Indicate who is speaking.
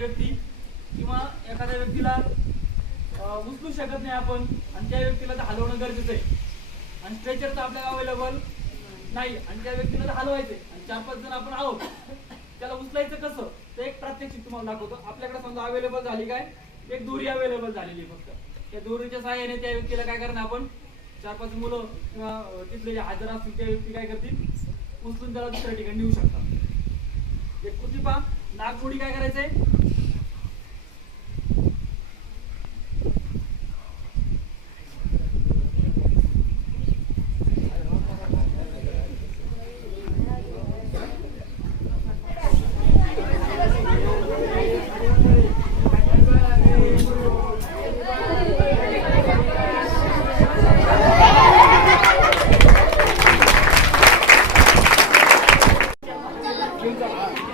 Speaker 1: व्यक्ती किंवा एखाद्या व्यक्तीला उचलू शकत नाही आपण आणि त्या व्यक्तीला तर हलवणं गरजेचं आहे. आणि स्ट्रेचर तर आपल्याला अवेलेबल नाही आणि त्या व्यक्तीला तर हलवायचंय. आणि चार पाच जण आपण आहोत त्याला उचलायचं कसं? ते एक प्रात्यक्षिक तुम्हाला दाखवतो. आपल्याकडे समजा अवेलेबल झाली काय? एक दोरी अवेलेबल झालेली आहे फक्त. त्या दोरीच्या सहाय्याने त्या व्यक्तीला काय करणार आपण? चार पाच मुलं किंवा तिथले जे हजर असतील त्या व्यक्ती काय करतील? उचलून त्याला दुसऱ्या ठिकाणी नेऊ शकतात. एक कृती पहा. नागपुडी काय करायचंय? Quinta A.